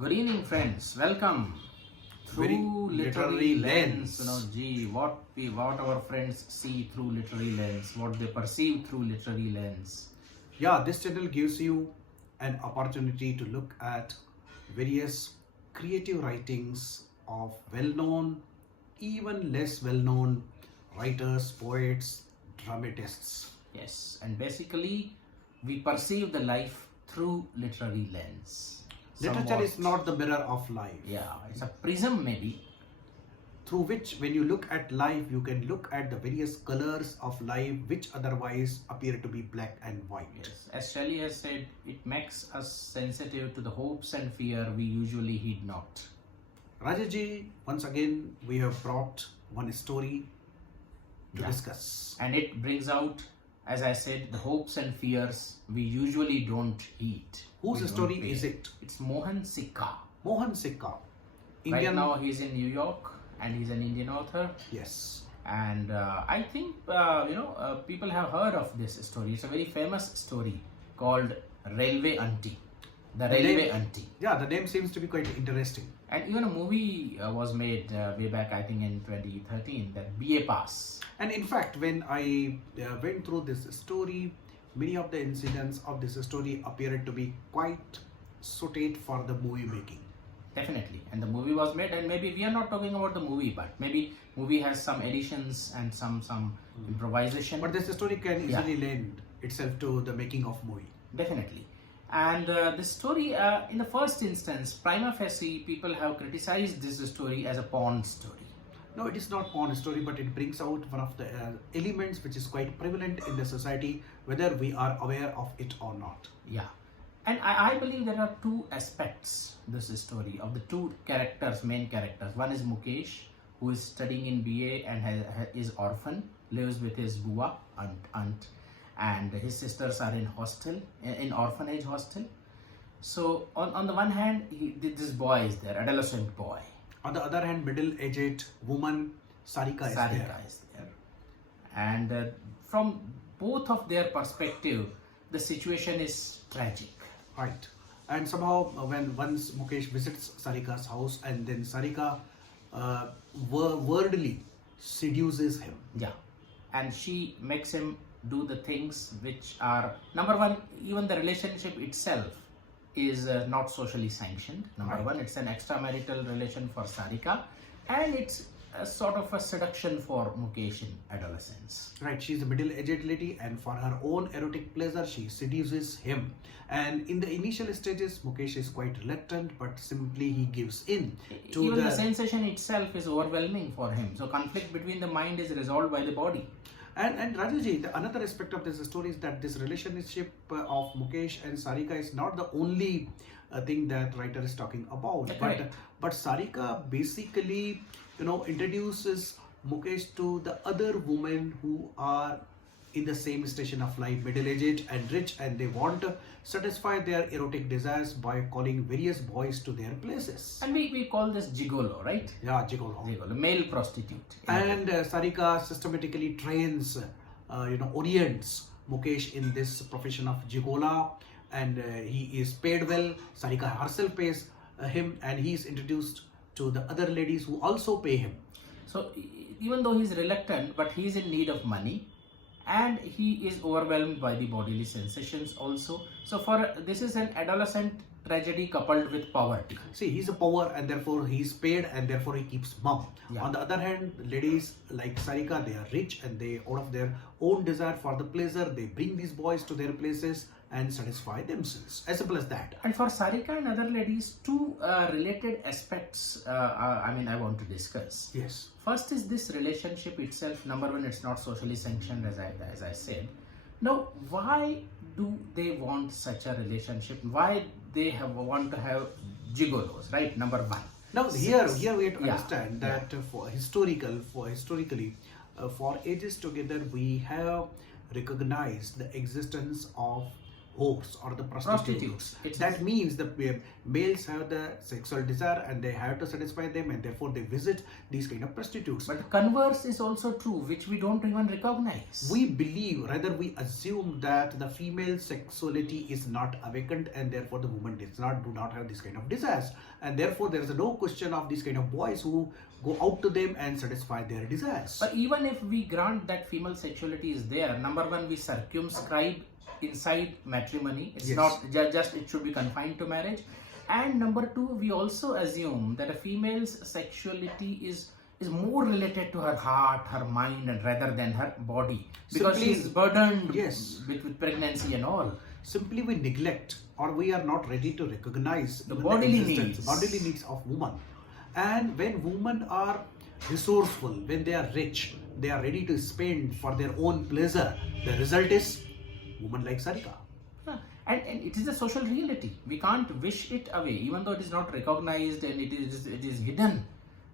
Good evening, friends. Welcome through literary lens. What our friends see through literary lens, what they perceive through literary lens. Yeah, this channel gives you an opportunity to look at various creative writings of well-known, even less well-known writers, poets, dramatists. Yes, and basically we perceive the life through literary lens. Literature is not the mirror of life. Yeah, it's a prism maybe. Through which, when you look at life, you can look at the various colors of life which otherwise appear to be black and white. Yes, as Shelley has said, it makes us sensitive to the hopes and fear we usually heed not. Rajaji, once again, we have brought one story to discuss. And it brings out, as I said, the hopes and fears we usually don't heed. Whose story is it? It's Mohan Sikka. Mohan Sikka. Right now he's in New York and he's an Indian author. Yes. And I think, people have heard of this story. It's a very famous story called Railway Aunty. The Railway Aunty. Yeah, the name seems to be quite interesting. And even a movie was made way back, I think in 2013, that BA Pass. And in fact, when I went through this story, many of the incidents of this story appeared to be quite suited for the movie making. Definitely. And the movie was made, and maybe we are not talking about the movie, but maybe movie has some additions and some improvisation. But this story can easily lend itself to the making of movie. Definitely. And this story, in the first instance, prima facie, people have criticized this story as a porn story. No, it is not porn story, but it brings out one of the elements which is quite prevalent in the society, whether we are aware of it or not. Yeah. And I believe there are two aspects this story of the two characters, main characters. One is Mukesh, who is studying in BA and is orphan, lives with his bua, aunt, and his sisters are in orphanage hostel. So on the one hand, this boy is there, adolescent boy. On the other hand, middle-aged woman Sarika is there. And from both of their perspective, the situation is tragic. Right. And somehow once Mukesh visits Sarika's house, and then Sarika wordly seduces him. Yeah. And she makes him do the things which are, number one, even the relationship itself is not socially sanctioned. Number one, it's an extramarital relation for Sarika, and it's a sort of a seduction for Mukesh in adolescence. Right, she's a middle-aged lady, and for her own erotic pleasure, she seduces him. And in the initial stages, Mukesh is quite reluctant, but simply he gives in to even the sensation itself is overwhelming for him. So conflict between the mind is resolved by the body. And Rajaji, another aspect of this story is that this relationship of Mukesh and Sarika is not the only thing that writer is talking about. But Sarika basically, introduces Mukesh to the other women who are in the same station of life, middle-aged and rich, and they want to satisfy their erotic desires by calling various boys to their places. And we call this gigolo, right? Yeah, gigolo. Gigolo, male prostitute. And Sarika systematically trains, orients Mukesh in this profession of gigola, and he is paid well. Sarika herself pays him, and he is introduced to the other ladies who also pay him. So even though he is reluctant, but he is in need of money, and he is overwhelmed by the bodily sensations also. So this is an adolescent tragedy coupled with poverty. See, he's a poor, and therefore he is paid, and therefore he keeps mum. Yeah. On the other hand, ladies like Sarika, they are rich, and they, out of their own desire for the pleasure, they bring these boys to their places and satisfy themselves. As simple as that. And for Sarika and other ladies, two related aspects I want to discuss. Yes. First is this relationship itself. Number one, it's not socially sanctioned, as I said. Now, why do they want such a relationship? Why they want to have gigolos, right? Number one. Now here we have to understand that for historically, for ages together, we have recognized the existence of whores or the prostitutes. That means the males have the sexual desire and they have to satisfy them, and therefore they visit these kind of prostitutes. But the converse is also true, which we don't even recognize. We believe, rather we assume that the female sexuality is not awakened, and therefore the woman do not have this kind of desires, and therefore there is no question of these kind of boys who go out to them and satisfy their desires. But even if we grant that female sexuality is there, number one, we circumscribe inside matrimony. It's not just it should be confined to marriage. And number two, we also assume that a female's sexuality is more related to her heart, her mind, and rather than her body, because she's burdened with pregnancy and all. Simply we neglect, or we are not ready to recognize the bodily needs of woman. And when women are resourceful, when they are rich, they are ready to spend for their own pleasure, the result is women like Sarika. And it is a social reality. We can't wish it away, even though it is not recognized and it is hidden.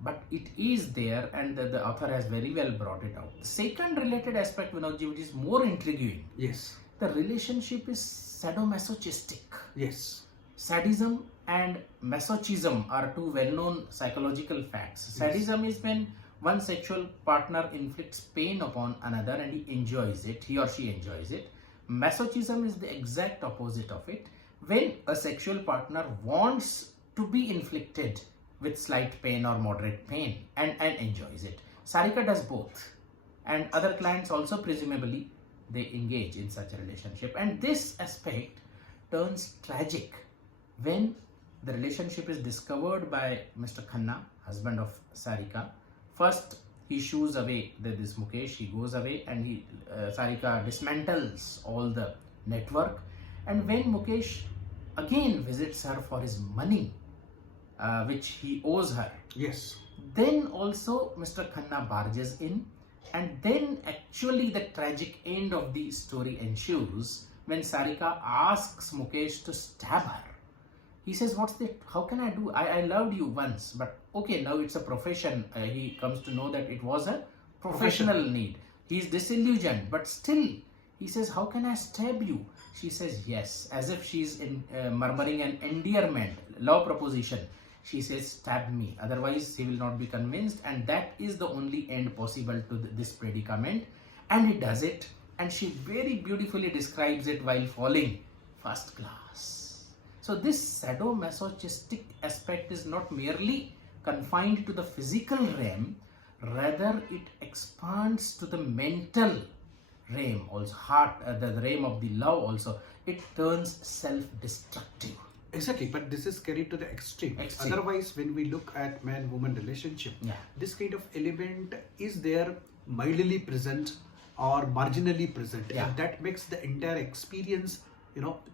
But it is there, and the author has very well brought it out. The second related aspect, Vinodji, which is more intriguing. Yes. The relationship is sadomasochistic. Yes. Sadism and masochism are two well-known psychological facts. Sadism is when one sexual partner inflicts pain upon another and he or she enjoys it. Masochism is the exact opposite of it, when a sexual partner wants to be inflicted with slight pain or moderate pain and enjoys it. Sarika does both, and other clients also presumably they engage in such a relationship. And this aspect turns tragic when the relationship is discovered by Mr. Khanna, husband of Sarika. First, he shoos away this Mukesh, he goes away, and Sarika dismantles all the network. And when Mukesh again visits her for his money, which he owes her, then also Mr. Khanna barges in, and then actually the tragic end of the story ensues when Sarika asks Mukesh to stab her. He says, how can I do? I loved you once, but okay, now it's a profession. He comes to know that it was a professional need. He's disillusioned, but still, he says, how can I stab you? She says, yes, as if she's murmuring an endearment, love proposition. She says, stab me, otherwise he will not be convinced, and that is the only end possible to this predicament. And he does it, and she very beautifully describes it while falling first class. So this sadomasochistic aspect is not merely confined to the physical realm, rather it expands to the mental realm also, the realm of the love also. It turns self-destructive. Exactly, but this is carried to the extreme. Otherwise, when we look at man-woman relationship, this kind of element is there mildly present or marginally present, and that makes the entire experience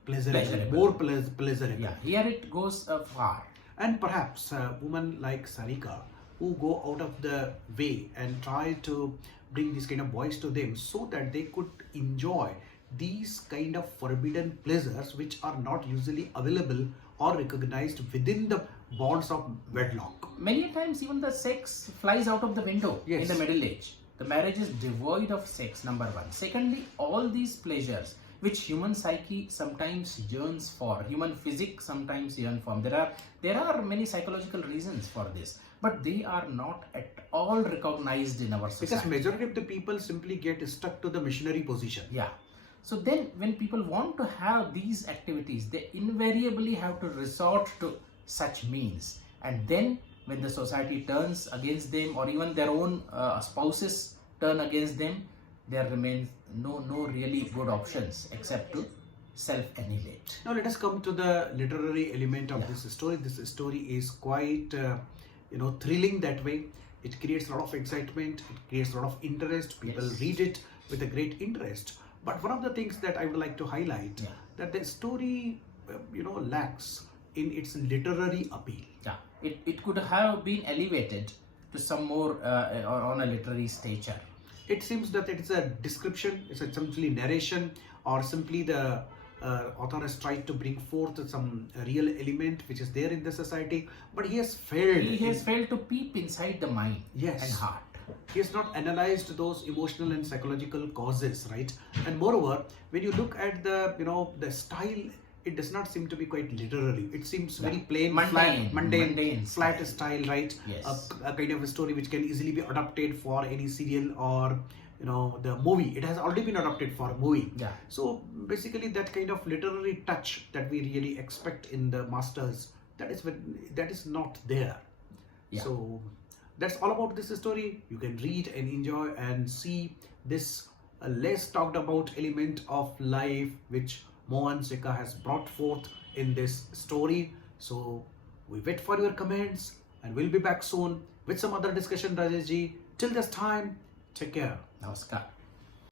pleasurable, more pleasurable. Here it goes far. And perhaps a woman like Sarika, who go out of the way and try to bring these kind of boys to them so that they could enjoy these kind of forbidden pleasures which are not usually available or recognized within the bonds of wedlock. Many times even the sex flies out of the window in the middle age. The marriage is devoid of sex, number one. Secondly, all these pleasures which human psyche sometimes yearns for, human physics sometimes yearn for. There are many psychological reasons for this, but they are not at all recognized in our society. Because majority of the people simply get stuck to the missionary position. So then when people want to have these activities, they invariably have to resort to such means. And then when the society turns against them, or even their own spouses turn against them, there remains no really good options except to self-annihilate. Now let us come to the literary element of this story. This story is quite thrilling that way. It creates a lot of excitement, it creates a lot of interest. People read it with a great interest. But one of the things that I would like to highlight, that the story lacks in its literary appeal. It could have been elevated to some more on a literary stature. It seems that it is a description, it's essentially narration, or simply the author has tried to bring forth some real element which is there in the society, but he has failed. He has failed to peep inside the mind and heart. he has not analyzed those emotional and psychological causes, right? And moreover, when you look at the the style, it does not seem to be quite literary. It seems very plain, mundane, flat style, right? Yes. A kind of a story which can easily be adapted for any serial or the movie. It has already been adapted for a movie. Yeah. So basically, that kind of literary touch that we really expect in the masters, that is not there. Yeah. So that's all about this story. You can read and enjoy and see this less talked about element of life which Mohan Sikka has brought forth in this story. So we wait for your comments and we'll be back soon with some other discussion, Rajesh ji. Till this time, take care. Namaskar.